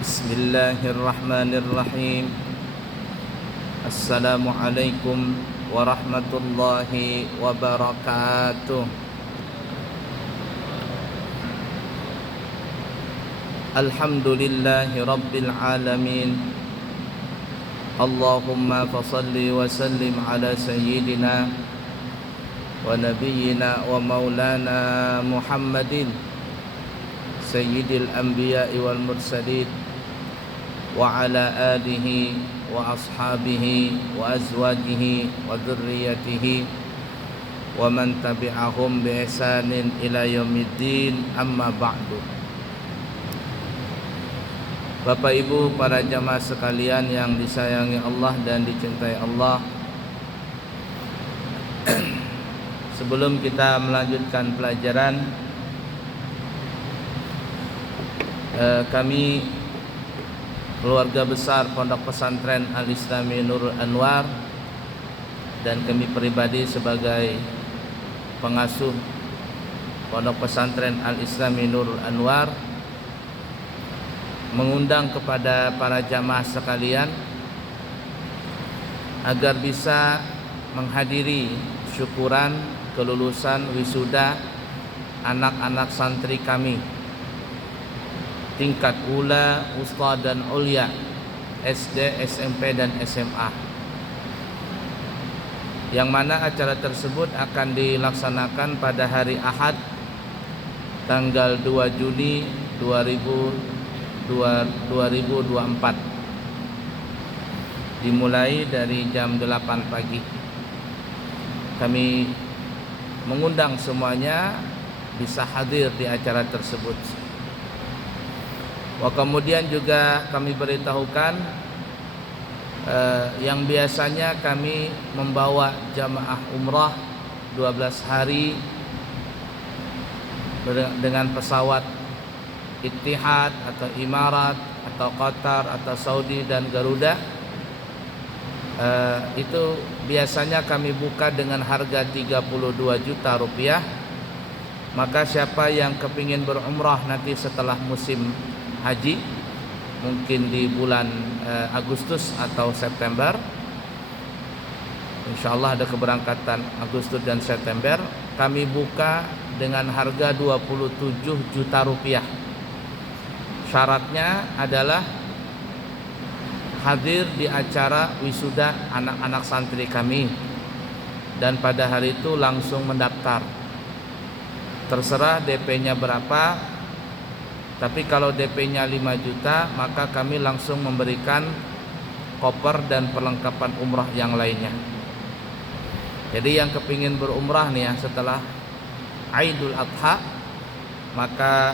Bismillahirrahmanirrahim. Assalamualaikum warahmatullahi wabarakatuh. Alhamdulillahi rabbil alamin. Allahumma fasalli wa sallim ala sayyidina wa nabiyyina wa maulana Muhammadin sayyidil anbiya'i wal mursalin wa ala alihi wa ashabihi wa azwajihi wa dhurriyyatihi wa man tabi'ahum bi ihsanin ila yaumiddin, amma ba'du. Bapak Ibu para jamaah sekalian yang disayangi Allah dan dicintai Allah, sebelum kita melanjutkan pelajaran, kami keluarga besar Pondok Pesantren Al-Islami Nurul Anwar dan kami pribadi sebagai pengasuh Pondok Pesantren Al-Islami Nurul Anwar mengundang kepada para jamaah sekalian agar bisa menghadiri syukuran kelulusan wisuda anak-anak santri kami tingkat ula, wusta dan ulya, SD, SMP dan SMA, yang mana acara tersebut akan dilaksanakan pada hari Ahad tanggal 2 Juni 2024, dimulai dari jam 8 pagi. Kami mengundang semuanya bisa hadir di acara tersebut. Kemudian juga kami beritahukan yang biasanya kami membawa jamaah umrah 12 hari dengan pesawat Ittihad atau Imarat atau Qatar atau Saudi dan Garuda, itu biasanya kami buka dengan harga 32 juta rupiah. Maka siapa yang kepingin berumrah nanti setelah musim haji, mungkin di bulan Agustus atau September, insyaallah ada keberangkatan Agustus dan September, kami buka dengan harga 27 juta rupiah. Syaratnya adalah hadir di acara wisuda anak-anak santri kami dan pada hari itu langsung mendaftar. Terserah DP-nya berapa. Tapi kalau DP-nya 5 juta, maka kami langsung memberikan koper dan perlengkapan umrah yang lainnya. Jadi yang kepingin berumrah nih ya setelah Aidul Adha, maka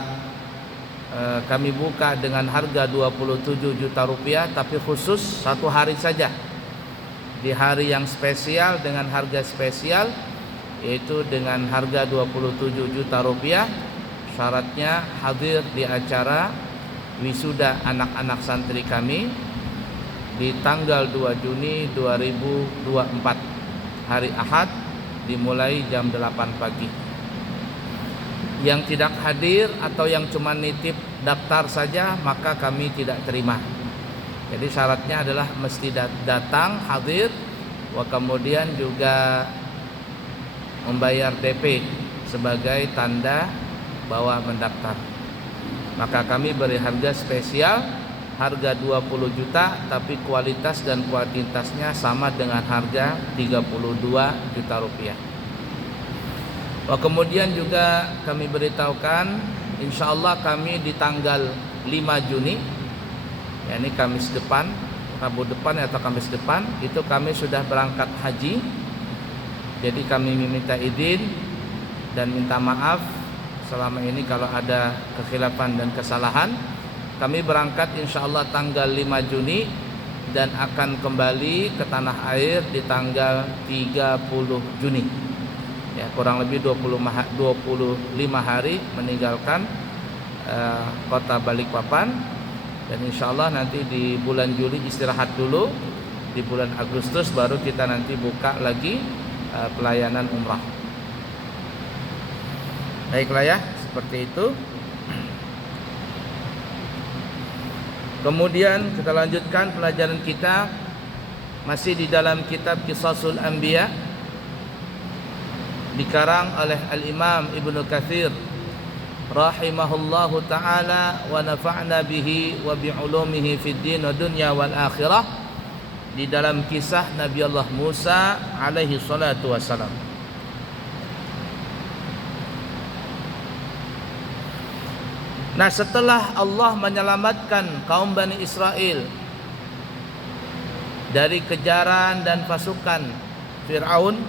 kami buka dengan harga 27 juta rupiah, tapi khusus satu hari saja. Di hari yang spesial dengan harga spesial, yaitu dengan harga 27 juta rupiah. Syaratnya hadir di acara wisuda anak-anak santri kami di tanggal 2 Juni 2024, hari Ahad, dimulai jam 8 pagi. Yang tidak hadir atau yang cuma nitip daftar saja, maka kami tidak terima. Jadi syaratnya adalah mesti datang, hadir, kemudian juga membayar DP sebagai tanda bahwa mendaftar. Maka kami beri harga spesial, harga 20 juta, tapi kualitas dan kuantitasnya sama dengan harga 32 juta rupiah. Kemudian juga kami beritahukan, insyaallah kami di tanggal 5 Juni, yakni Kamis depan, Rabu depan atau Kamis depan, itu kami sudah berangkat haji. Jadi kami meminta izin dan minta maaf selama ini kalau ada kekhilafan dan kesalahan. Kami berangkat insyaallah tanggal 5 Juni dan akan kembali ke tanah air di tanggal 30 Juni. Ya, kurang lebih 25 hari meninggalkan kota Balikpapan, dan insyaallah nanti di bulan Juli istirahat dulu. Di bulan Agustus baru kita nanti buka lagi pelayanan umrah. Baiklah ya, seperti itu. Kemudian kita lanjutkan pelajaran kita masih di dalam kitab Qisasul Anbiya dikarang oleh Al-Imam Ibnu Katsir rahimahullahu taala wa nafa'na bihi wa bi ulumihi fid din wa dunya wal akhirah, di dalam kisah Nabi Allah Musa alaihi salatu wassalam. Nah, setelah Allah menyelamatkan kaum Bani Israel dari kejaran dan pasukan Fir'aun,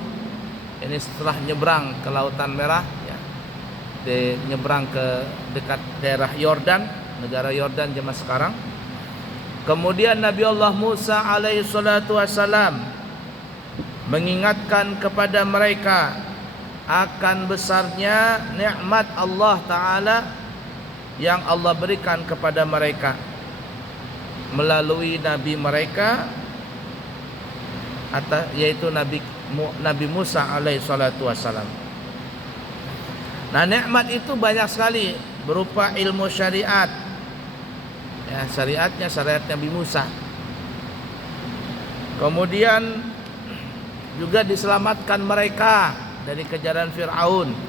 ini setelah nyebrang ke Lautan Merah, ya, nyebrang ke dekat daerah Yordan, negara Yordan zaman sekarang. Kemudian Nabi Allah Musa alaihi salatu wassalam mengingatkan kepada mereka akan besarnya nikmat Allah Ta'ala yang Allah berikan kepada mereka melalui nabi mereka, yaitu Nabi Musa alaihi salatu wassalam. Nah, nikmat itu banyak sekali, berupa ilmu syariat, ya, syariat Nabi Musa. Kemudian juga diselamatkan mereka dari kejaran Fir'aun.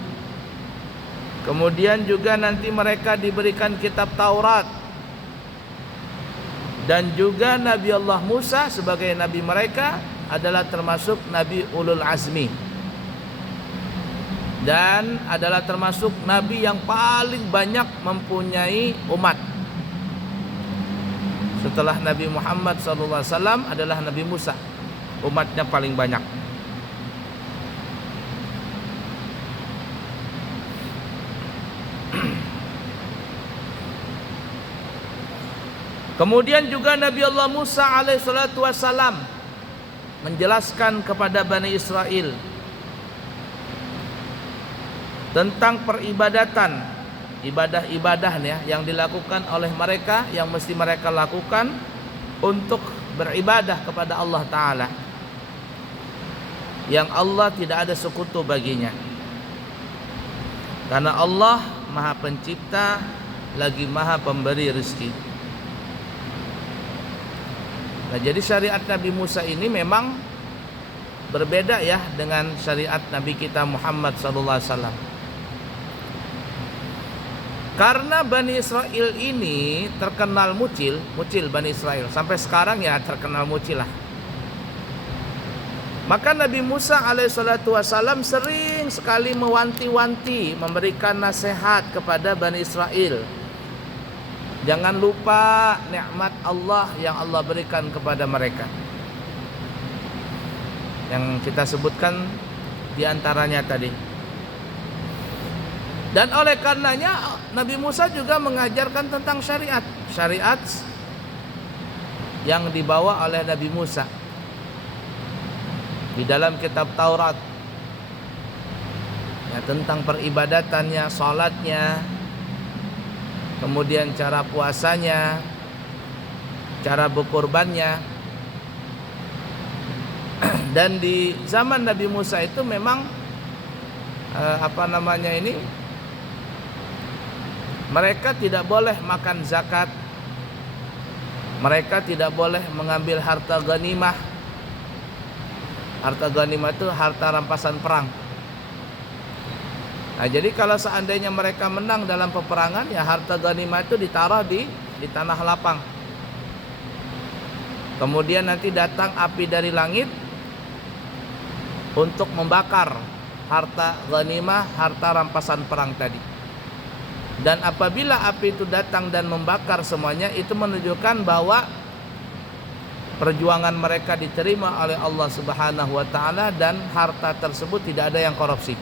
Kemudian juga nanti mereka diberikan kitab Taurat. Dan juga Nabi Allah Musa sebagai nabi mereka adalah termasuk Nabi Ulul Azmi, dan adalah termasuk nabi yang paling banyak mempunyai umat. Setelah Nabi Muhammad SAW adalah Nabi Musa, umatnya paling banyak. Kemudian juga Nabi Allah Musa alaihi salatu wassalam menjelaskan kepada Bani Israel tentang peribadatan, ibadah-ibadah yang dilakukan oleh mereka, yang mesti mereka lakukan untuk beribadah kepada Allah Ta'ala, yang Allah tidak ada sekutu baginya, karena Allah Maha Pencipta lagi Maha Pemberi rezeki. Nah, jadi syariat Nabi Musa ini memang berbeda ya dengan syariat Nabi kita Muhammad SAW. Karena Bani Israel ini terkenal mucil Bani Israel. Sampai sekarang ya terkenal mucil lah. Maka Nabi Musa alaihissalam sering sekali mewanti-wanti, memberikan nasihat kepada Bani Israel. Jangan lupa nikmat Allah yang Allah berikan kepada mereka, yang kita sebutkan diantaranya tadi. Dan oleh karenanya Nabi Musa juga mengajarkan tentang syariat yang dibawa oleh Nabi Musa di dalam kitab Taurat, ya, tentang peribadatannya, salatnya, kemudian cara puasanya, cara berkorbannya. Dan di zaman Nabi Musa itu memang mereka tidak boleh makan zakat, mereka tidak boleh mengambil harta ghanimah. Harta ghanimah itu harta rampasan perang. Nah, jadi kalau seandainya mereka menang dalam peperangan, ya harta ghanimah itu ditaruh di tanah lapang. Kemudian nanti datang api dari langit untuk membakar harta ghanimah, harta rampasan perang tadi. Dan apabila api itu datang dan membakar semuanya, itu menunjukkan bahwa perjuangan mereka diterima oleh Allah Subhanahu wa taala dan harta tersebut tidak ada yang korupsi.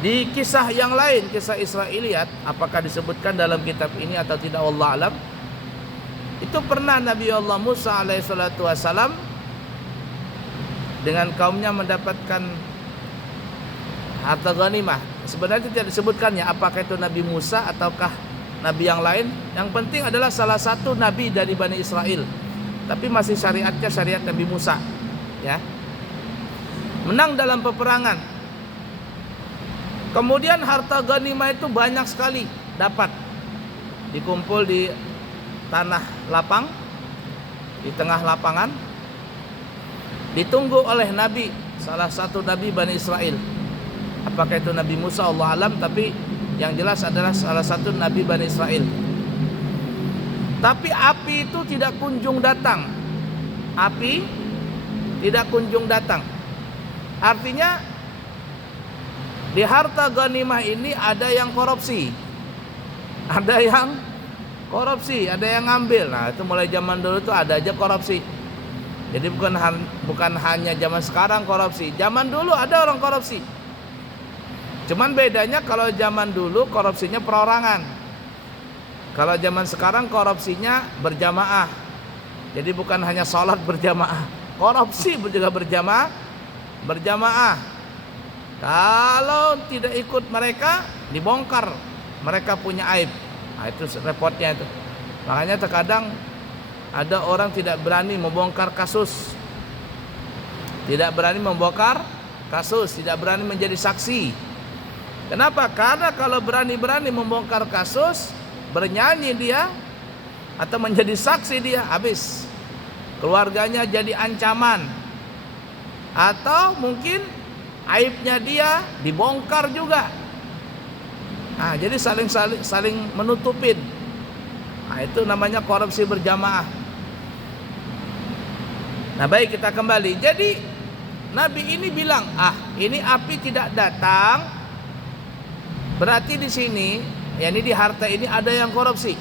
Di kisah yang lain, kisah Israiliyat, apakah disebutkan dalam kitab ini atau tidak, wallahu alam, itu pernah Nabi Allah Musa alaihissalatu wassalam dengan kaumnya mendapatkan harta ghanimah. Sebenarnya tidak disebutkannya apakah itu Nabi Musa ataukah nabi yang lain. Yang penting adalah salah satu nabi dari Bani Israel, tapi masih syariatnya syariat Nabi Musa, ya. Menang dalam peperangan. Kemudian harta ghanimah itu banyak sekali dapat. dikumpul di tanah lapang, di tengah lapangan, ditunggu oleh Nabi, salah satu Nabi Bani Israel. Apakah itu Nabi Musa, Allah alam, tapi yang jelas adalah salah satu Nabi Bani Israel. Tapi api itu tidak kunjung datang. Api tidak kunjung datang. Artinya di harta ghanimah ini ada yang korupsi. Ada yang korupsi, ada yang ngambil. Nah, itu mulai zaman dulu tuh ada aja korupsi. Jadi bukan hanya zaman sekarang korupsi. Zaman dulu ada orang korupsi. Cuman bedanya kalau zaman dulu korupsinya perorangan. Kalau zaman sekarang korupsinya berjamaah. Jadi bukan hanya sholat berjamaah, korupsi juga berjamaah. Kalau tidak ikut mereka, dibongkar. Mereka punya aib. Nah, itu repotnya itu. Makanya terkadang ada orang tidak berani membongkar kasus. Tidak berani membongkar kasus, tidak berani menjadi saksi. Kenapa? Karena kalau berani-berani membongkar kasus, bernyanyi dia atau menjadi saksi dia, habis. Keluarganya jadi ancaman. Atau mungkin aibnya dia dibongkar juga. Nah, jadi saling menutupin. Nah, itu namanya korupsi berjamaah. Nah, baik, kita kembali. Jadi Nabi ini bilang, ini api tidak datang, berarti di sini, yakni di harta ini ada yang korupsi.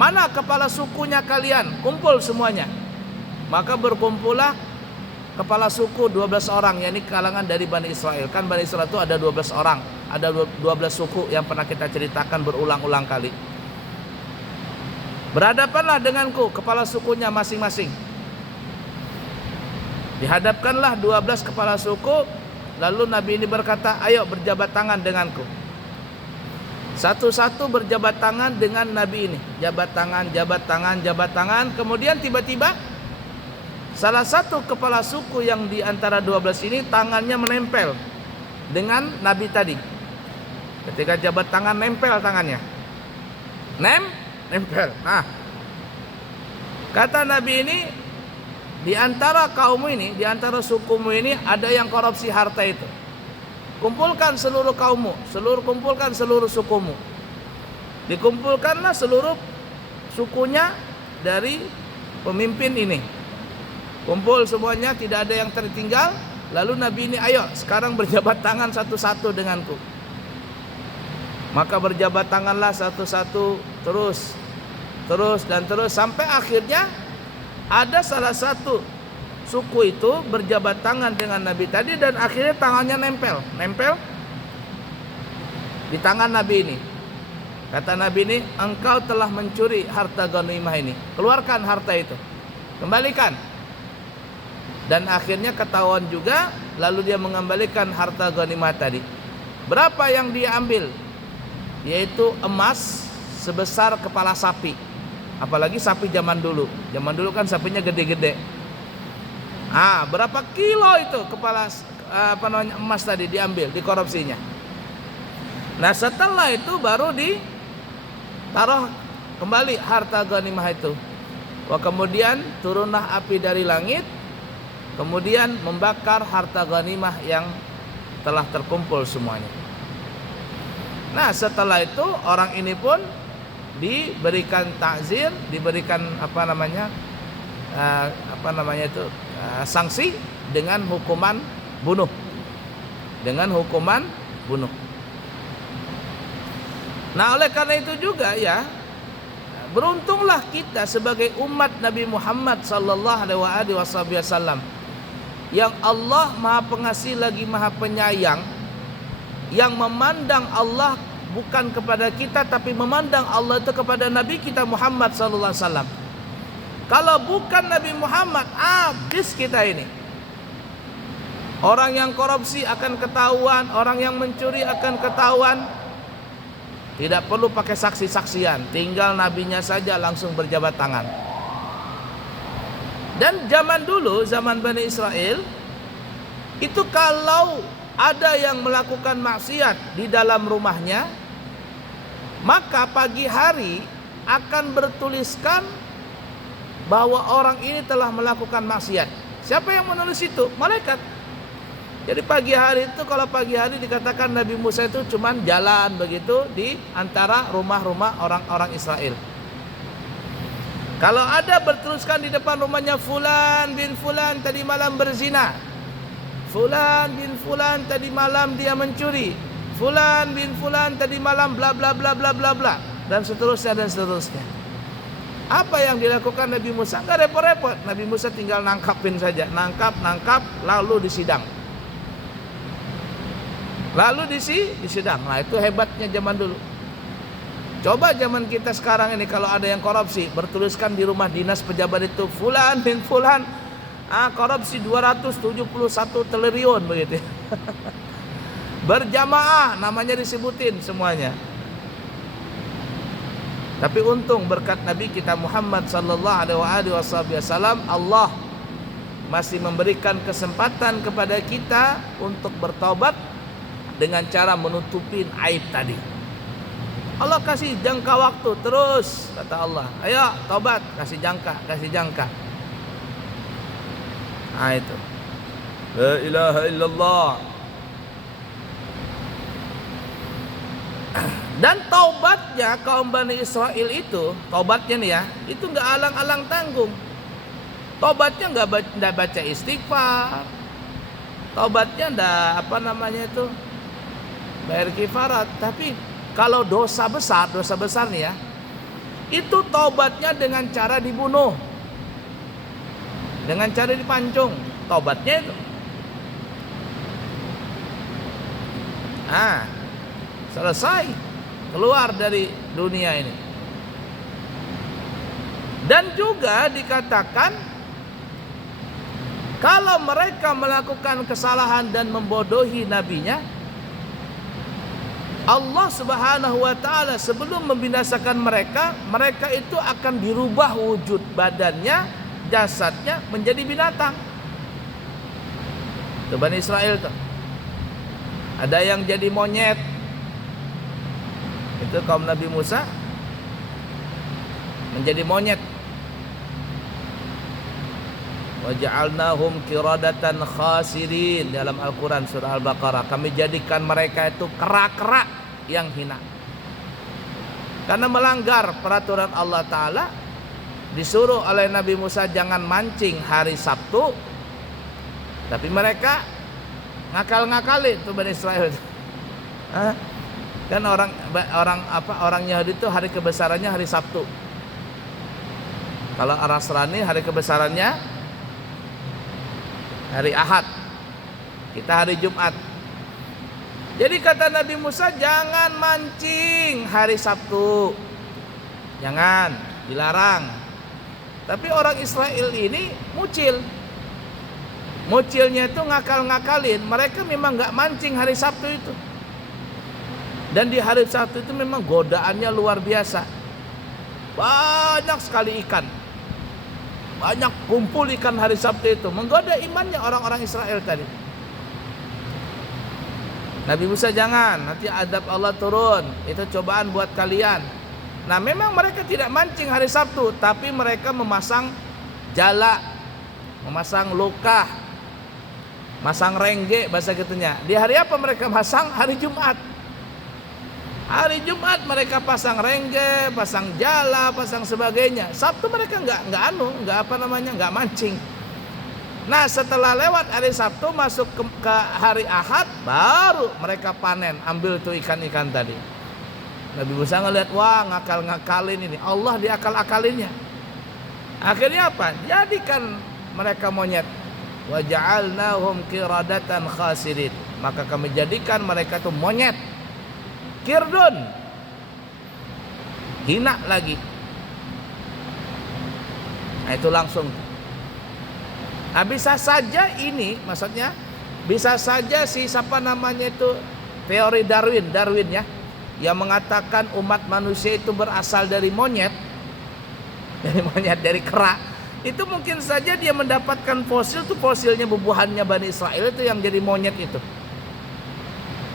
Mana kepala sukunya kalian? Kumpul semuanya. Maka berkumpullah kepala suku 12 orang, yakni kalangan dari Bani Israel. Kan Bani Israel itu ada 12 orang, ada 12 suku yang pernah kita ceritakan berulang-ulang kali. Berhadapanlah denganku, kepala sukunya masing-masing. Dihadapkanlah 12 kepala suku. Lalu Nabi ini berkata, ayo berjabat tangan denganku. Satu-satu berjabat tangan dengan Nabi ini. Jabat tangan. Kemudian tiba-tiba salah satu kepala suku yang di antara 12 ini tangannya menempel dengan Nabi tadi. Ketika jabat tangan, nempel tangannya. Nempel. Nah, kata Nabi ini, di antara kaummu ini, di antara sukumu ini ada yang korupsi harta itu. Kumpulkan seluruh kaummu, kumpulkan seluruh sukumu. Dikumpulkanlah seluruh sukunya dari pemimpin ini. Kumpul semuanya, tidak ada yang tertinggal. Lalu Nabi ini, ayo sekarang berjabat tangan satu-satu denganku. Maka berjabat tanganlah satu-satu, terus sampai akhirnya ada salah satu suku itu berjabat tangan dengan Nabi tadi, dan akhirnya tangannya nempel di tangan Nabi ini. Kata Nabi ini, engkau telah mencuri harta ghanimah ini, keluarkan harta itu, kembalikan. Dan akhirnya ketahuan juga, lalu dia mengembalikan harta ghanimah tadi. Berapa yang dia ambil? Yaitu emas sebesar kepala sapi. Apalagi sapi zaman dulu. Zaman dulu kan sapinya gede-gede. Berapa kilo itu kepala emas tadi diambil, dikorupsinya. Nah, setelah itu baru ditaruh kembali harta ghanimah itu. Kemudian turunlah api dari langit, kemudian membakar harta ghanimah yang telah terkumpul semuanya. Nah, setelah itu orang ini pun diberikan takzir, diberikan sanksi dengan hukuman bunuh. Nah, oleh karena itu juga ya, beruntunglah kita sebagai umat Nabi Muhammad sallallahu alaihi wasallam, yang Allah Maha Pengasih lagi Maha Penyayang, yang memandang Allah bukan kepada kita, tapi memandang Allah itu kepada Nabi kita Muhammad sallallahu alaihi wasallam. Kalau bukan Nabi Muhammad, habis kita ini. Orang yang korupsi akan ketahuan, orang yang mencuri akan ketahuan. Tidak perlu pakai saksi-saksian, tinggal nabinya saja langsung berjabat tangan. Dan zaman dulu, zaman Bani Israel, itu kalau ada yang melakukan maksiat di dalam rumahnya, maka pagi hari akan bertuliskan bahwa orang ini telah melakukan maksiat. Siapa yang menulis itu? Malaikat. Jadi pagi hari itu, kalau pagi hari dikatakan Nabi Musa itu cuman jalan begitu di antara rumah-rumah orang-orang Israel. Kalau ada berteruskan di depan rumahnya, Fulan bin Fulan tadi malam berzina, Fulan bin Fulan tadi malam dia mencuri, Fulan bin Fulan tadi malam bla bla bla bla bla bla, dan seterusnya dan seterusnya. Apa yang dilakukan Nabi Musa? Enggak repot-repot. Nabi Musa tinggal nangkapin saja, nangkap, lalu disidang. Lalu disidang. Nah, itu hebatnya zaman dulu. Coba zaman kita sekarang ini, kalau ada yang korupsi, bertuliskan di rumah dinas pejabat itu, Fulan bin Fulan korupsi 271 triliun begitu. Berjamaah namanya disebutin semuanya. Tapi untung berkat Nabi kita Muhammad sallallahu alaihi wasallam, Allah masih memberikan kesempatan kepada kita untuk bertobat dengan cara menutupin aib tadi. Allah kasih jangka waktu terus, kata Allah. Ayo tobat, kasih jangka. Nah itu. La ilaha illallah. Dan taubatnya kaum Bani Israel itu, taubatnya nih ya, itu nggak alang-alang tanggung. Taubatnya nggak baca istighfar. Taubatnya nggak bayar kifarat. Tapi kalau dosa besar nih ya, itu taubatnya dengan cara dibunuh, dengan cara dipancung. Taubatnya itu. Selesai. Keluar dari dunia ini. Dan juga dikatakan, kalau mereka melakukan kesalahan dan membodohi nabinya, Allah Subhanahu wa taala sebelum membinasakan mereka itu akan dirubah wujud badannya, jasadnya menjadi binatang. Itu Bani Israel tuh. Ada yang jadi monyet. Itu kaum Nabi Musa menjadi monyet. Wa ja'alnahum qiradatan khasirin, dalam Al-Quran surah Al-Baqarah. Kami jadikan mereka itu kera-kera yang hina. Karena melanggar peraturan Allah Ta'ala, disuruh oleh Nabi Musa jangan mancing hari Sabtu, tapi mereka ngakal-ngakalin tuh Bani Israel. Kan orang Yahudi itu hari kebesarannya hari Sabtu. Kalau orang Nasrani hari kebesarannya hari Ahad. Kita hari Jumat. Jadi kata Nabi Musa, jangan mancing hari Sabtu. Jangan, dilarang. Tapi orang Israel ini mucil. Mucilnya itu ngakal-ngakalin. Mereka memang gak mancing hari Sabtu itu. Dan di hari Sabtu itu memang godaannya luar biasa. Banyak sekali ikan. Banyak kumpul ikan hari Sabtu itu. Menggoda imannya orang-orang Israel tadi. Nabi Musa jangan, nanti adab Allah turun. Itu cobaan buat kalian. Nah memang mereka tidak mancing hari Sabtu, tapi mereka memasang jala, memasang lokah, masang rengge bahasa gitunya. Di hari apa mereka masang? Hari Jumat. Hari Jumat mereka pasang rengge, pasang jala, pasang sebagainya. Sabtu mereka nggak mancing. Nah setelah lewat hari Sabtu masuk ke hari Ahad, baru mereka panen, ambil tuh ikan-ikan tadi. Nabi Musa ngeliat, wah ngakal-ngakalin ini, Allah diakal-akalinnya. Akhirnya apa? Jadikan mereka monyet. Wa ja'alnahum qiradatan khasirin. Maka kami jadikan mereka tuh monyet. Kirdun, hina lagi. Nah itu langsung. Nah bisa saja ini, maksudnya bisa saja teori Darwin ya, yang mengatakan umat manusia itu berasal dari monyet, dari kera. Itu mungkin saja dia mendapatkan fosil, tuh fosilnya bubuhannya Bani Israel itu yang jadi monyet itu.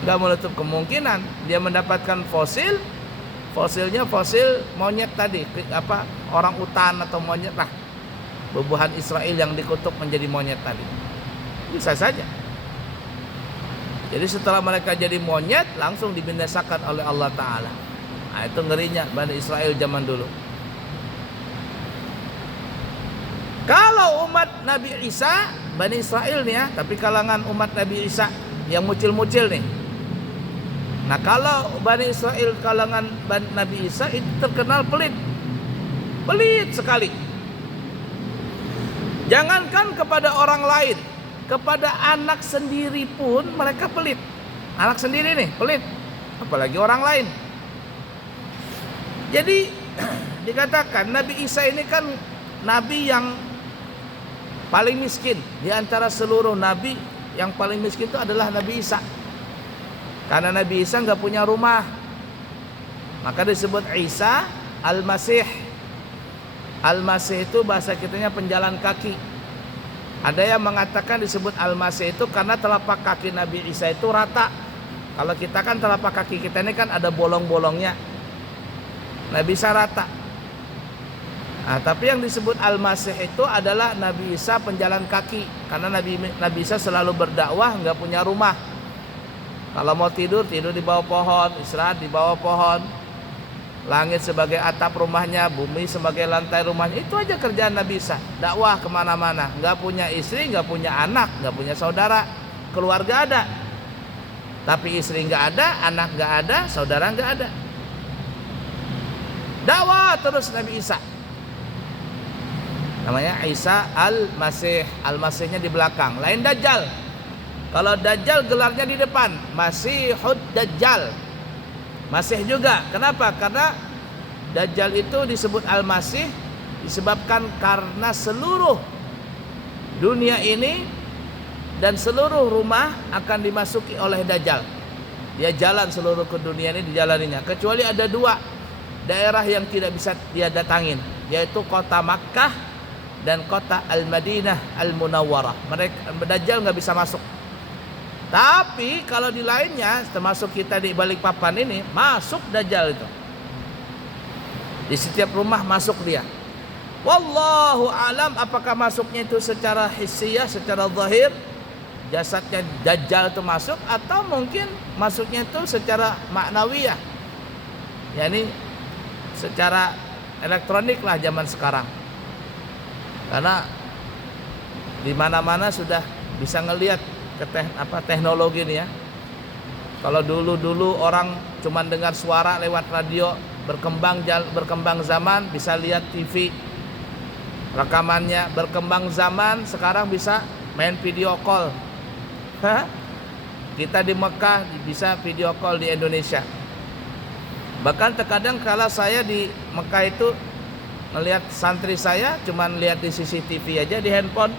Gak menutup kemungkinan dia mendapatkan fosil Fosilnya fosil monyet tadi, orang utan atau monyet lah. Bubuhan Israel yang dikutuk menjadi monyet tadi. Bisa saja. Jadi setelah mereka jadi monyet, langsung dibinasakan oleh Allah Ta'ala. Nah, itu ngerinya Bani Israel zaman dulu. Kalau umat Nabi Isa, Bani Israel nih ya, tapi kalangan umat Nabi Isa yang mucil-mucil nih. Nah, kalau Bani Israel kalangan Nabi Isa itu terkenal pelit. Pelit sekali. Jangankan kepada orang lain, kepada anak sendiri pun mereka pelit. Anak sendiri nih pelit, apalagi orang lain. Jadi dikatakan Nabi Isa ini kan nabi yang paling miskin. Di antara seluruh nabi, yang paling miskin itu adalah Nabi Isa. Karena Nabi Isa nggak punya rumah, maka disebut Isa Al-Masih. Al-Masih itu bahasa kitanya penjalan kaki. Ada yang mengatakan disebut Al-Masih itu karena telapak kaki Nabi Isa itu rata. Kalau kita kan telapak kaki kita ini kan ada bolong-bolongnya. Nabi Isa rata. Nah, tapi yang disebut Al-Masih itu adalah Nabi Isa penjalan kaki. Karena Nabi Isa selalu berdakwah, nggak punya rumah. Kalau mau tidur, tidur di bawah pohon, istirahat di bawah pohon. Langit sebagai atap rumahnya, bumi sebagai lantai rumahnya. Itu aja kerjaan Nabi Isa. Dakwah kemana-mana. Nggak punya istri, nggak punya anak, nggak punya saudara. Keluarga ada, tapi istri nggak ada, anak nggak ada, saudara nggak ada. Dakwah terus Nabi Isa. Namanya Isa Al-Masih. Al-Masihnya di belakang. Lain Dajjal. Kalau Dajjal gelarnya di depan, Masihud Dajjal. Masih juga. Kenapa? Karena Dajjal itu disebut Al-Masih disebabkan karena seluruh dunia ini dan seluruh rumah akan dimasuki oleh Dajjal. Dia jalan seluruh ke dunia ini dijalaninya. Kecuali ada dua daerah yang tidak bisa dia datangin, yaitu kota Makkah dan kota Al-Madinah Al-Munawwarah. Dajjal nggak bisa masuk. Tapi kalau di lainnya, termasuk kita di Balikpapan ini, masuk Dajjal itu. Di setiap rumah masuk dia. Wallahu alam, apakah masuknya itu secara hissiyah, secara zahir, jasadnya Dajjal itu masuk, atau mungkin masuknya itu secara maknawiyah, yakni secara elektronik lah zaman sekarang. Karena di mana-mana sudah bisa ngelihat teknologi ini ya. Kalau dulu orang cuma dengar suara lewat radio, berkembang zaman bisa lihat TV rekamannya, berkembang zaman sekarang bisa main video call. Kita di Mekah bisa video call di Indonesia. Bahkan terkadang kalau saya di Mekah itu melihat santri saya cuma lihat di CCTV aja di handphone.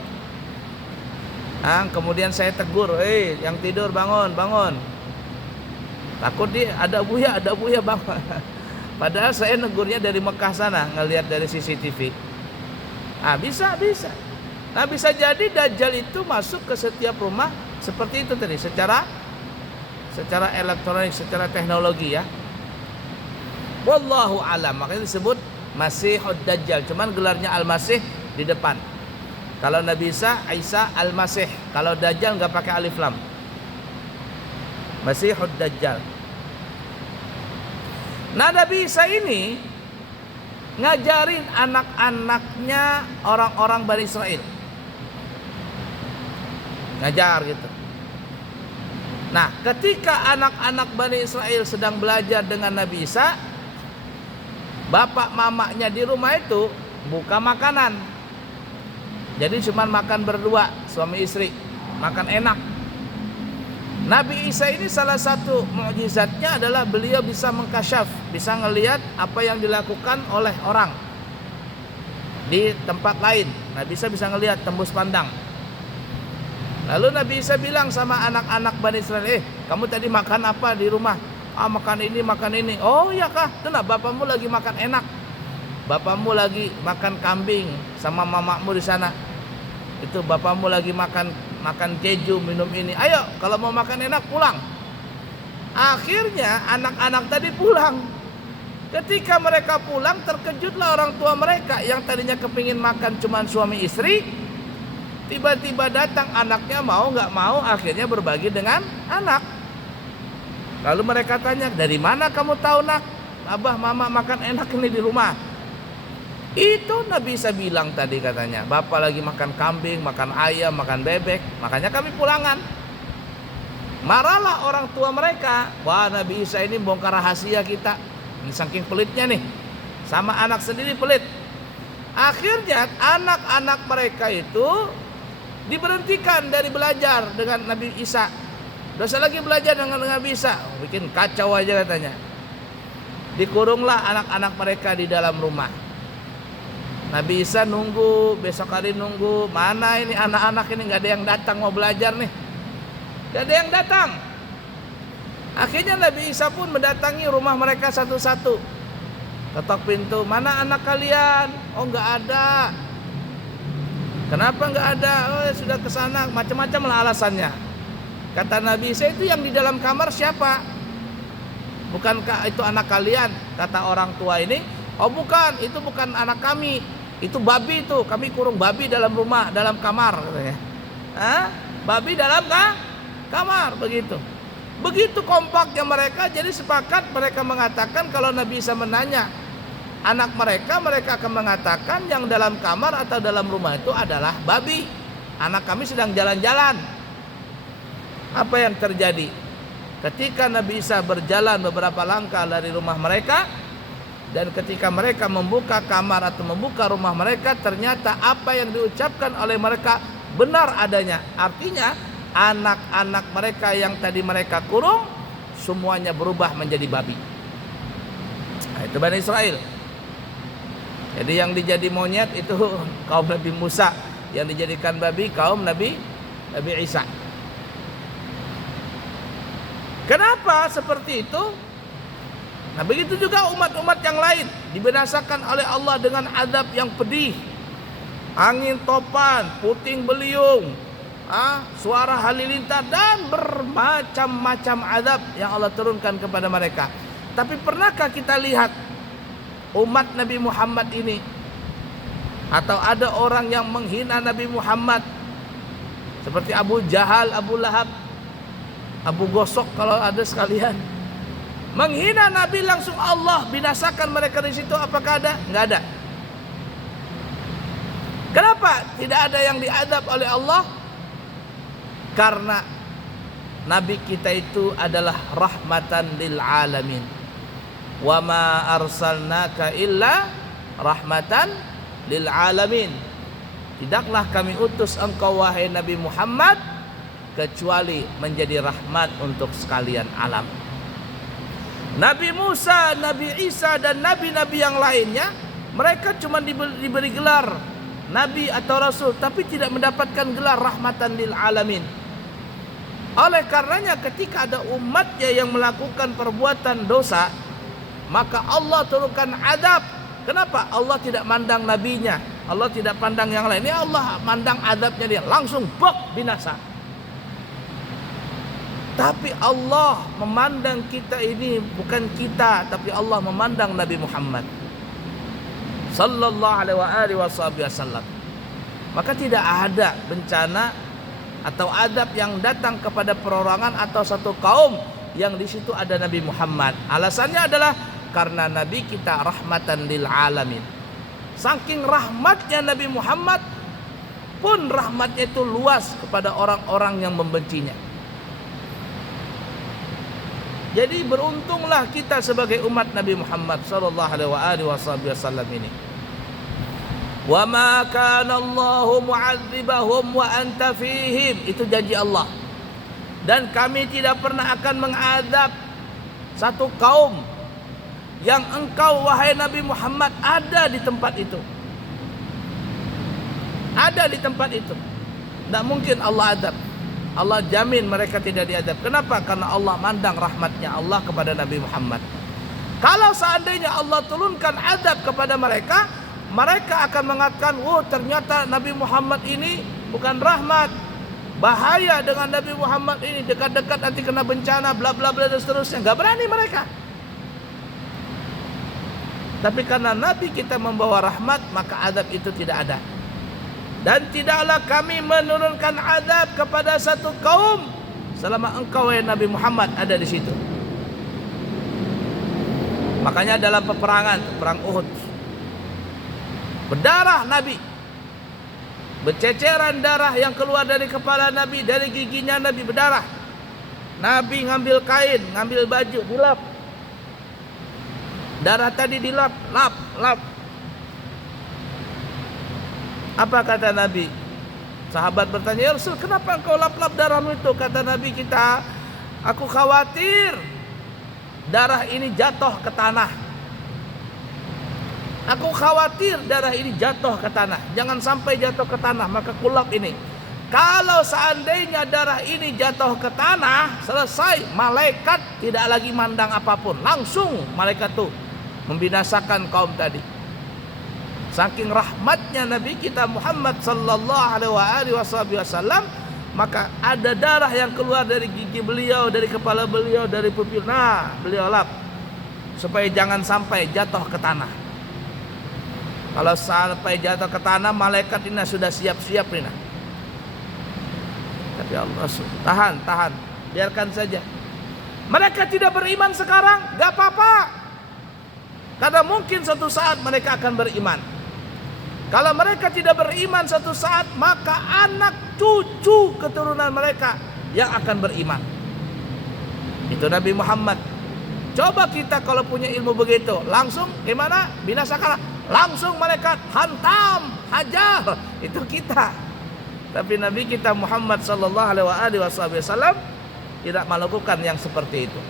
Kemudian saya tegur, yang tidur bangun. Takut dia ada buya bangun. Padahal saya negurnya dari Mekah sana, ngelihat dari CCTV. Bisa. Nah, bisa jadi Dajjal itu masuk ke setiap rumah seperti itu tadi, secara elektronik, secara teknologi ya. Wallahu alam, makanya disebut Masihud Dajjal. Cuman gelarnya Al-Masih di depan. Kalau Nabi Isa Al-Masih. Kalau Dajjal nggak pakai alif lam. Masihud Dajjal. Nah, Nabi Isa ini ngajarin anak-anaknya orang-orang Bani Israel. Ngajar gitu. Nah, ketika anak-anak Bani Israel sedang belajar dengan Nabi Isa, bapak mamanya di rumah itu buka makanan. Jadi cuma makan berdua, suami istri, makan enak. Nabi Isa ini salah satu mukjizatnya adalah beliau bisa mengkasyaf, bisa ngelihat apa yang dilakukan oleh orang di tempat lain. Nabi Isa bisa ngelihat, tembus pandang. Lalu Nabi Isa bilang sama anak-anak Bani Israel, kamu tadi makan apa di rumah? Makan ini. Oh iya kah? Tenang, bapakmu lagi makan enak. Bapakmu lagi makan kambing sama mamamu di sana. Itu bapakmu lagi makan keju, minum ini. Ayo, kalau mau makan enak pulang. Akhirnya anak-anak tadi pulang. Ketika mereka pulang, terkejutlah orang tua mereka yang tadinya kepingin makan cuman suami istri. Tiba-tiba datang anaknya, mau nggak mau akhirnya berbagi dengan anak. Lalu mereka tanya, dari mana kamu tahu nak? Abah mama makan enak ini di rumah. Itu Nabi Isa bilang tadi katanya, bapak lagi makan kambing, makan ayam, makan bebek, makanya kami pulangan. Marahlah orang tua mereka, wah Nabi Isa ini bongkar rahasia kita. Ini saking pelitnya nih, sama anak sendiri pelit. Akhirnya anak-anak mereka itu diberhentikan dari belajar dengan Nabi Isa. Dosa lagi belajar dengan Nabi Isa, bikin kacau aja katanya. Dikurunglah anak-anak mereka di dalam rumah. Nabi Isa nunggu, besok hari nunggu, mana ini anak-anak ini, nggak ada yang datang mau belajar nih, nggak ada yang datang. Akhirnya Nabi Isa pun mendatangi rumah mereka satu-satu, ketok pintu, mana anak kalian? Oh nggak ada. Kenapa nggak ada? Oh ya sudah kesana, macam-macam lah alasannya. Kata Nabi Isa, itu yang di dalam kamar siapa? Bukankah itu anak kalian? Kata orang tua ini, oh bukan, itu bukan anak kami, itu babi itu, kami kurung babi dalam rumah, dalam kamar katanya. Babi dalam kamar, begitu. Begitu kompaknya mereka, jadi sepakat mereka mengatakan kalau Nabi Isa menanya anak mereka, mereka akan mengatakan yang dalam kamar atau dalam rumah itu adalah babi. Anak kami sedang jalan-jalan. Apa yang terjadi? Ketika Nabi Isa berjalan beberapa langkah dari rumah mereka, dan ketika mereka membuka kamar atau membuka rumah mereka, ternyata apa yang diucapkan oleh mereka benar adanya. Artinya anak-anak mereka yang tadi mereka kurung semuanya berubah menjadi babi. Nah, itu Bani Israel. Jadi yang dijadi monyet itu kaum Nabi Musa, yang dijadikan babi kaum Nabi Isa. Kenapa seperti itu? Nah begitu juga umat-umat yang lain dibinasakan oleh Allah dengan azab yang pedih, angin topan, puting beliung, suara halilintar dan bermacam-macam azab yang Allah turunkan kepada mereka. Tapi pernahkah kita lihat umat Nabi Muhammad ini, atau ada orang yang menghina Nabi Muhammad seperti Abu Jahal, Abu Lahab, Abu Gosok kalau ada sekalian, menghina Nabi langsung Allah binasakan mereka di situ? Apakah ada? Enggak ada. Kenapa tidak ada yang diadab oleh Allah? Karena Nabi kita itu adalah rahmatan lil alamin. Wa ma arsalnaka illa rahmatan lil alamin. Tidaklah kami utus engkau wahai Nabi Muhammad kecuali menjadi rahmat untuk sekalian alam. Nabi Musa, Nabi Isa dan nabi-nabi yang lainnya, mereka cuma diberi gelar nabi atau rasul, tapi tidak mendapatkan gelar rahmatan lil alamin. Oleh karenanya ketika ada umatnya yang melakukan perbuatan dosa, maka Allah turunkan adab. Kenapa? Allah tidak mandang nabinya, Allah tidak pandang yang lain. Ini Allah mandang adabnya dia, langsung bok binasa. Tapi Allah memandang kita ini bukan kita, tapi Allah memandang Nabi Muhammad sallallahu alaihi wasallam. Maka tidak ada bencana atau adab yang datang kepada perorangan atau satu kaum yang di situ ada Nabi Muhammad. Alasannya adalah karena Nabi kita rahmatan lil alamin. Saking rahmatnya Nabi Muhammad pun rahmatnya itu luas kepada orang-orang yang membencinya. Jadi beruntunglah kita sebagai umat Nabi Muhammad sallallahu alaihi wasallam ini. Wa ma kana Allahu mu'adzibahum wa anta fihim. Itu janji Allah. Dan kami tidak pernah akan mengadab satu kaum yang engkau wahai Nabi Muhammad ada di tempat itu. Ada di tempat itu. Tidak mungkin Allah adab. Allah jamin mereka tidak diadab. Kenapa? Karena Allah mandang rahmatnya Allah kepada Nabi Muhammad. Kalau seandainya Allah turunkan adab kepada mereka, mereka akan mengatakan, oh ternyata Nabi Muhammad ini bukan rahmat, bahaya dengan Nabi Muhammad ini, dekat-dekat nanti kena bencana, bla bla bla dan seterusnya. Gak berani mereka. Tapi karena Nabi kita membawa rahmat, maka azab itu tidak ada. Dan tidaklah kami menurunkan azab kepada satu kaum selama engkau ya Nabi Muhammad ada di situ. Makanya dalam peperangan, perang Uhud, berdarah Nabi, berceceran darah yang keluar dari kepala Nabi, dari giginya Nabi berdarah. Nabi ngambil kain, ngambil baju, dilap. Darah tadi dilap, lap. Apa kata Nabi? Sahabat bertanya, ya Rasul, kenapa engkau lap-lap darahmu itu? Kata Nabi kita, aku khawatir darah ini jatuh ke tanah. Aku khawatir darah ini jatuh ke tanah. Jangan sampai jatuh ke tanah, maka kulap ini. Kalau seandainya darah ini jatuh ke tanah, selesai, malaikat tidak lagi mandang apapun. Langsung malaikat tuh membinasakan kaum tadi. Saking rahmatnya Nabi kita Muhammad sallallahu alaihi wasallam, maka ada darah yang keluar dari gigi beliau, dari kepala beliau, dari pupil. Nah, beliau lap supaya jangan sampai jatuh ke tanah. Kalau sampai jatuh ke tanah, malaikat ini sudah siap-siap ini. Tapi Allah tahan, biarkan saja. Mereka tidak beriman sekarang, gak apa-apa. Karena mungkin suatu saat mereka akan beriman. Kalau mereka tidak beriman suatu saat, maka anak cucu keturunan mereka yang akan beriman. Itu Nabi Muhammad. Coba kita kalau punya ilmu begitu, langsung gimana? Binasakan, langsung malaikat hantam, hajar. Itu kita. Tapi Nabi kita Muhammad sallallahu alaihi wasallam tidak melakukan yang seperti itu.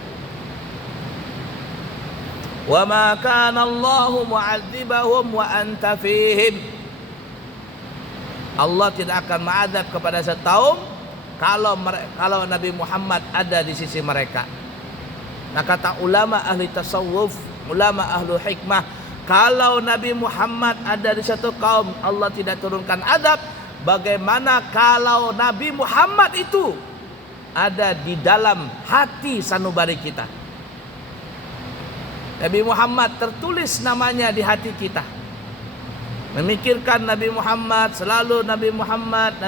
Wa ma kana Allahu mu'adzibahum wa anta fihim. Allah tidak akan mengazab kepada satu kaum kalau Nabi Muhammad ada di sisi mereka. Nah, kata ulama ahli tasawuf, ulama ahli hikmah, kalau Nabi Muhammad ada di satu kaum Allah tidak turunkan azab, bagaimana kalau Nabi Muhammad itu ada di dalam hati sanubari kita? Nabi Muhammad tertulis namanya di hati kita. Memikirkan Nabi Muhammad, selalu Nabi Muhammad,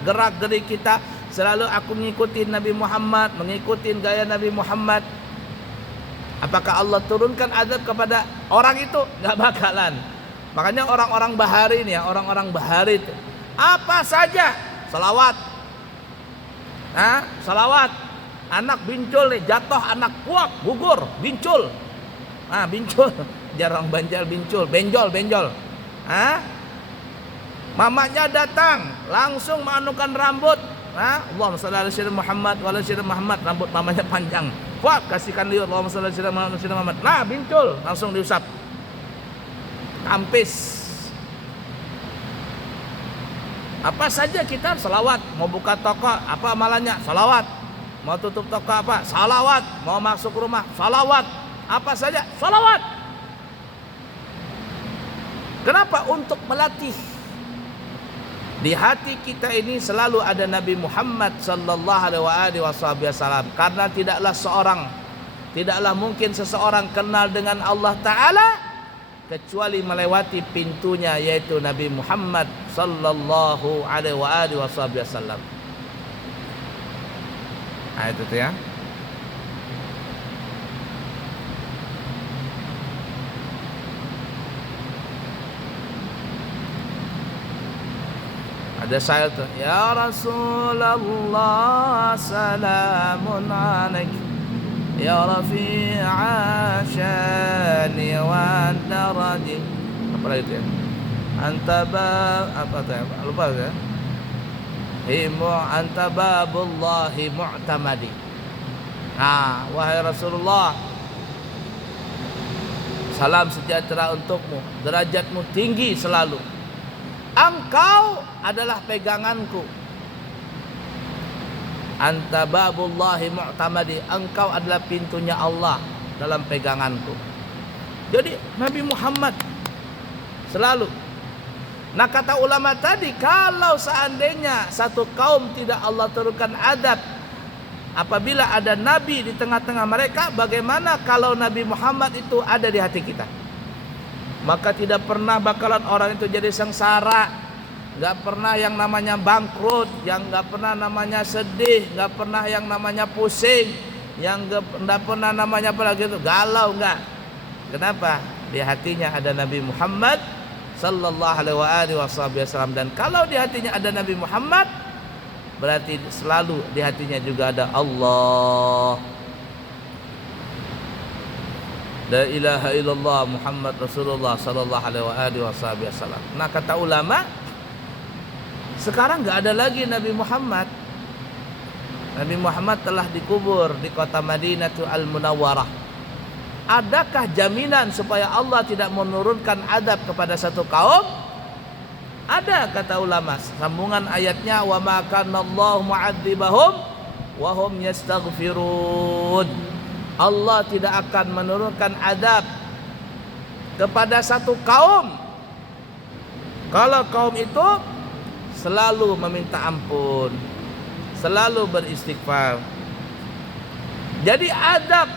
gerak gerik kita selalu aku mengikuti Nabi Muhammad, mengikuti gaya Nabi Muhammad. Apakah Allah turunkan azab kepada orang itu? Gak bakalan. Makanya orang-orang bahari ini ya, orang-orang bahari itu apa saja salawat. Salawat. Anak bincul nih, jatuh anak kuak, gugur, bincul. Bincul. Jarang banjal bincul, benjol. Mamanya datang, langsung menganukan rambut. Allahumma shalli ala sayyidina Muhammad wa ala sayyidina Muhammad, rambut mamanya panjang. Kuak, kasihkan liur, Allahumma shalli ala sayyidina Muhammad. Nah, bincul, langsung diusap. Tampis. Apa saja kita salawat, mau buka toko, apa amalannya? Salawat. Mau tutup toko apa? Salawat. Mau masuk rumah? Salawat. Apa saja? Salawat. Kenapa? Untuk melatih. Di hati kita ini selalu ada Nabi Muhammad sallallahu alaihi wasallam. Karena tidaklah mungkin seseorang kenal dengan Allah Ta'ala kecuali melewati pintunya, yaitu Nabi Muhammad sallallahu alaihi wasallam. Itu tuh ya. Ada saya tuh, ya Rasulullah salamun alaik ya rafi'a syani wa daraji. Apa lagi itu ya? Apa tuh ya? Lupa ya. Anta babullahi mu'tamadi. Wahai Rasulullah, salam sejahtera untukmu, derajatmu tinggi selalu. Engkau adalah peganganku. Anta babullahi mu'tamadi, engkau adalah pintunya Allah dalam peganganku. Jadi Nabi Muhammad selalu. Nah, kata ulama tadi, kalau seandainya satu kaum tidak Allah turunkan adab, apabila ada nabi di tengah-tengah mereka, bagaimana kalau Nabi Muhammad itu ada di hati kita? Maka tidak pernah bakalan orang itu jadi sengsara, nggak pernah yang namanya bangkrut, yang nggak pernah namanya sedih, nggak pernah yang namanya pusing, yang nggak pernah namanya apalagi itu galau, nggak. Kenapa? Di hatinya ada Nabi Muhammad sallallahu alaihi wasallam, dan kalau di hatinya ada Nabi Muhammad, berarti selalu di hatinya juga ada Allah. La ilaha illallah Muhammad Rasulullah sallallahu alaihi wasallam. Nah, kata ulama, sekarang nggak ada lagi Nabi Muhammad. Nabi Muhammad telah dikubur di kota Madinatul Munawwarah. Adakah jaminan supaya Allah tidak menurunkan adab kepada satu kaum? Ada, kata ulama. Sambungan ayatnya, wa ma kana Allahu mu'adzibahum wa hum yastaghfirun. Allah tidak akan menurunkan adab kepada satu kaum kalau kaum itu selalu meminta ampun, selalu beristighfar. Jadi adab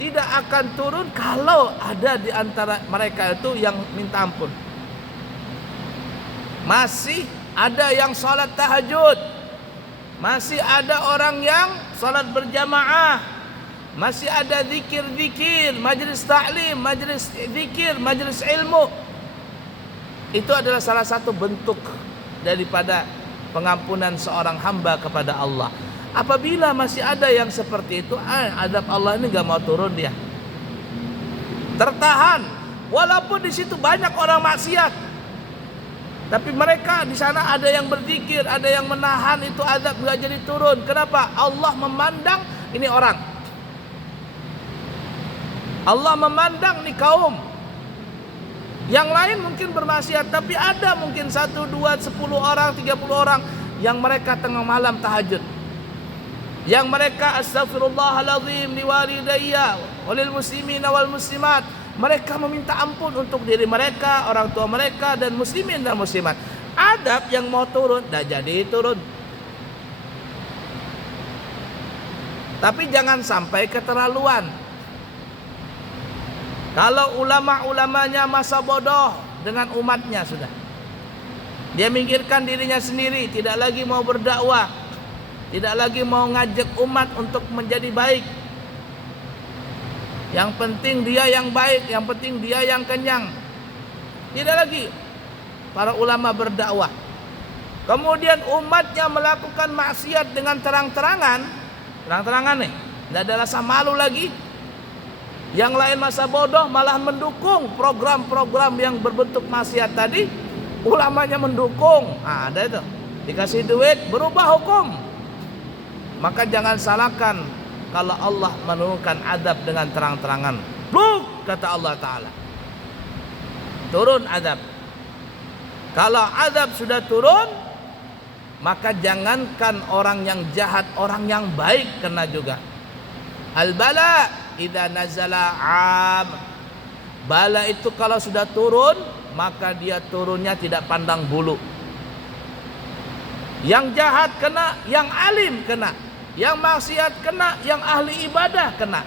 tidak akan turun kalau ada di antara mereka itu yang minta ampun. Masih ada yang sholat tahajud, masih ada orang yang sholat berjamaah, masih ada zikir-zikir, majlis ta'lim, majlis zikir, majlis ilmu. Itu adalah salah satu bentuk daripada pengampunan seorang hamba kepada Allah. Apabila masih ada yang seperti itu, adab Allah ini gak mau turun dia. Tertahan, walaupun di situ banyak orang maksiat, tapi mereka di sana ada yang berzikir, ada yang menahan, itu adab gak jadi turun. Kenapa? Allah memandang ini orang. Allah memandang nih kaum. Yang lain mungkin bermaksiat, tapi ada mungkin 1, 2, 10 orang, 30 orang yang mereka tengah malam tahajud, yang mereka astaghfirullahaladzim liwalidayya walil muslimina wal muslimat. Mereka meminta ampun untuk diri mereka, orang tua mereka, dan muslimin dan muslimat. Adab yang mau turun, dah jadi turun. Tapi jangan sampai keterlaluan. Kalau ulama-ulamanya masa bodoh dengan umatnya sudah. Dia mikirkan dirinya sendiri, tidak lagi mau berdakwah, tidak lagi mau ngajak umat untuk menjadi baik. Yang penting dia yang baik, yang penting dia yang kenyang. Tidak lagi para ulama berdakwah. Kemudian umatnya melakukan maksiat dengan terang-terangan nih, tidak ada rasa malu lagi. Yang lain masa bodoh malah mendukung program-program yang berbentuk maksiat tadi, ulamanya mendukung. Ada itu, dikasih duit berubah hukum. Maka jangan salahkan kalau Allah menurunkan adab dengan terang-terangan. Bluk, kata Allah Ta'ala, turun adab. Kalau adab sudah turun, maka jangankan orang yang jahat, orang yang baik kena juga. Al-bala idza nazala am. Bala itu kalau sudah turun, maka dia turunnya tidak pandang bulu. Yang jahat kena, yang alim kena, yang maksiat kena, yang ahli ibadah kena.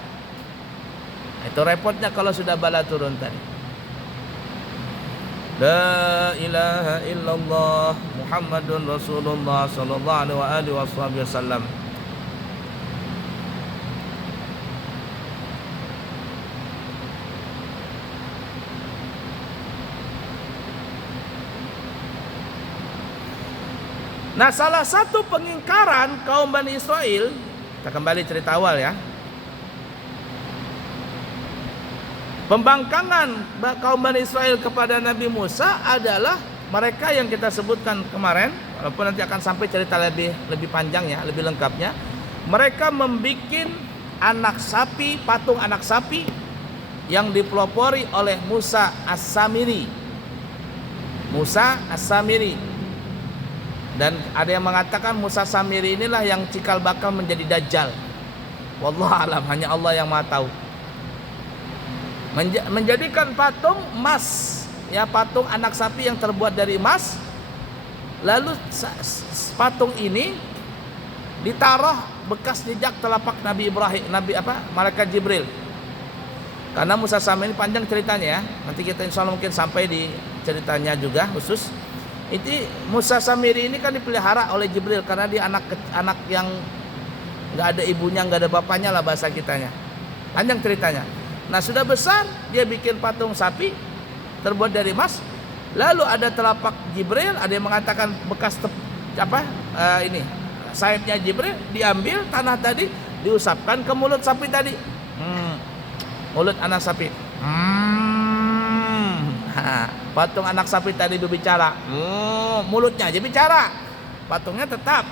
Itu repotnya kalau sudah bala turun tadi. La ilaha illallah Muhammadun Rasulullah sallallahu alaihi wasallam. Nah, salah satu pengingkaran kaum Bani Israel, kita kembali cerita awal ya. Pembangkangan kaum Bani Israel kepada Nabi Musa adalah mereka yang kita sebutkan kemarin, walaupun nanti akan sampai cerita lebih panjang ya, lebih lengkapnya. Mereka membuat anak sapi, patung anak sapi yang dipelopori oleh Musa As-Samiri. Musa As-Samiri. Dan ada yang mengatakan Musa Samiri inilah yang cikal bakal menjadi Dajjal. Wallahu alam, hanya Allah yang Maha tahu. Menjadikan patung emas, ya, patung anak sapi yang terbuat dari emas. Lalu patung ini ditaruh bekas jejak telapak Nabi Ibrahim, malaikat Jibril. Karena Musa Samiri ini panjang ceritanya ya. Nanti kita insya Allah mungkin sampai di ceritanya juga khusus. Itu Musa Samiri ini kan dipelihara oleh Jibril karena dia anak yang nggak ada ibunya, nggak ada bapaknya lah bahasa kitanya. Panjang ceritanya. Nah sudah besar dia bikin patung sapi terbuat dari emas. Lalu ada telapak Jibril, ada yang mengatakan bekas ini sayapnya Jibril diambil tanah tadi diusapkan ke mulut sapi tadi. Mulut anak sapi. Patung anak sapi tadi berbicara. Mulutnya aja bicara. Patungnya tetap.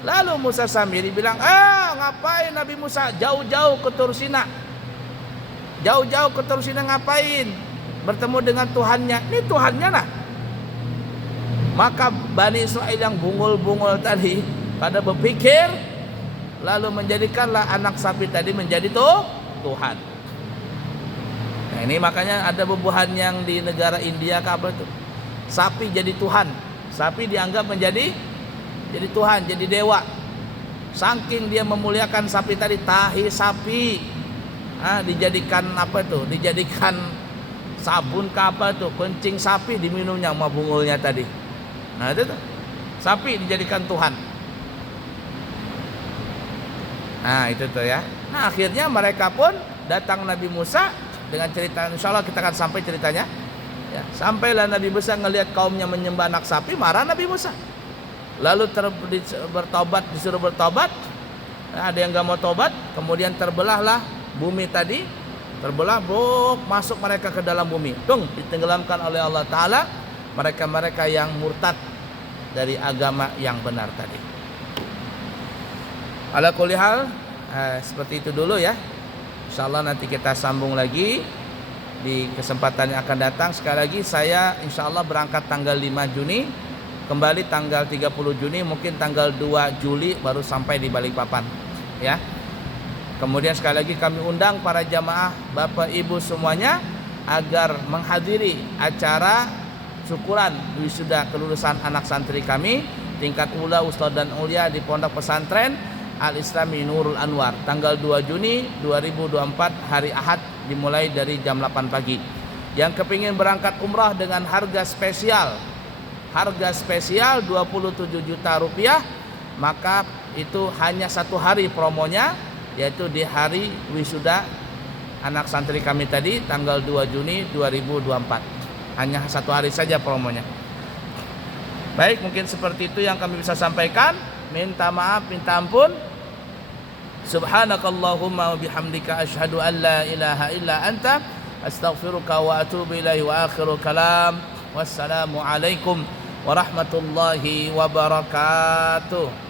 Lalu Musa Samiri bilang, ngapain Nabi Musa jauh-jauh ke Tursina? Jauh-jauh ke Tursina ngapain? Bertemu dengan Tuhannya. Ini Tuhannya nah. Maka Bani Israel yang bungul-bungul tadi pada berpikir, lalu menjadikanlah anak sapi tadi menjadi Tuhan. Nah ini makanya ada bubuhan yang di negara India apa itu? Sapi jadi Tuhan. Sapi dianggap menjadi Tuhan, jadi dewa. Saking dia memuliakan sapi tadi, tahi sapi dijadikan dijadikan sabun ke apa tuh, kencing sapi diminumnya sama bungulnya tadi. Nah itu tuh, sapi dijadikan Tuhan. Nah itu tuh ya. Nah akhirnya mereka pun datang Nabi Musa dengan cerita, insya Allah kita akan sampai ceritanya ya. Sampailah Nabi Musa ngelihat kaumnya menyembah anak sapi, marah Nabi Musa. Lalu disuruh bertobat. Nah, ada yang gak mau tobat, kemudian terbelahlah bumi tadi, terbelah, masuk mereka ke dalam bumi, ditenggelamkan oleh Allah Ta'ala mereka-mereka yang murtad dari agama yang benar tadi. Ala kulli hal, seperti itu dulu ya. InsyaAllah nanti kita sambung lagi di kesempatan yang akan datang. Sekali lagi saya InsyaAllah berangkat tanggal 5 Juni, kembali tanggal 30 Juni, mungkin tanggal 2 Juli baru sampai di Balikpapan ya. Kemudian sekali lagi kami undang para jamaah Bapak Ibu semuanya agar menghadiri acara syukuran wisuda kelulusan anak santri kami tingkat ula Ustadz dan Ulia di Pondok Pesantren Al-Islami Nurul Anwar tanggal 2 Juni 2024 hari Ahad dimulai dari jam 8 pagi. Yang kepingin berangkat umrah dengan harga spesial 27 juta rupiah, maka itu hanya satu hari promonya, yaitu di hari wisuda anak santri kami tadi tanggal 2 Juni 2024. Hanya satu hari saja promonya. Baik, mungkin seperti itu yang kami bisa sampaikan. Minta maaf, minta ampun. Subhanakallahumma wa bihamdika asyhadu an la ilaha illa anta astaghfiruka wa atubu ilaihi wa akhiru kalam. Wassalamu alaikum warahmatullahi wabarakatuh.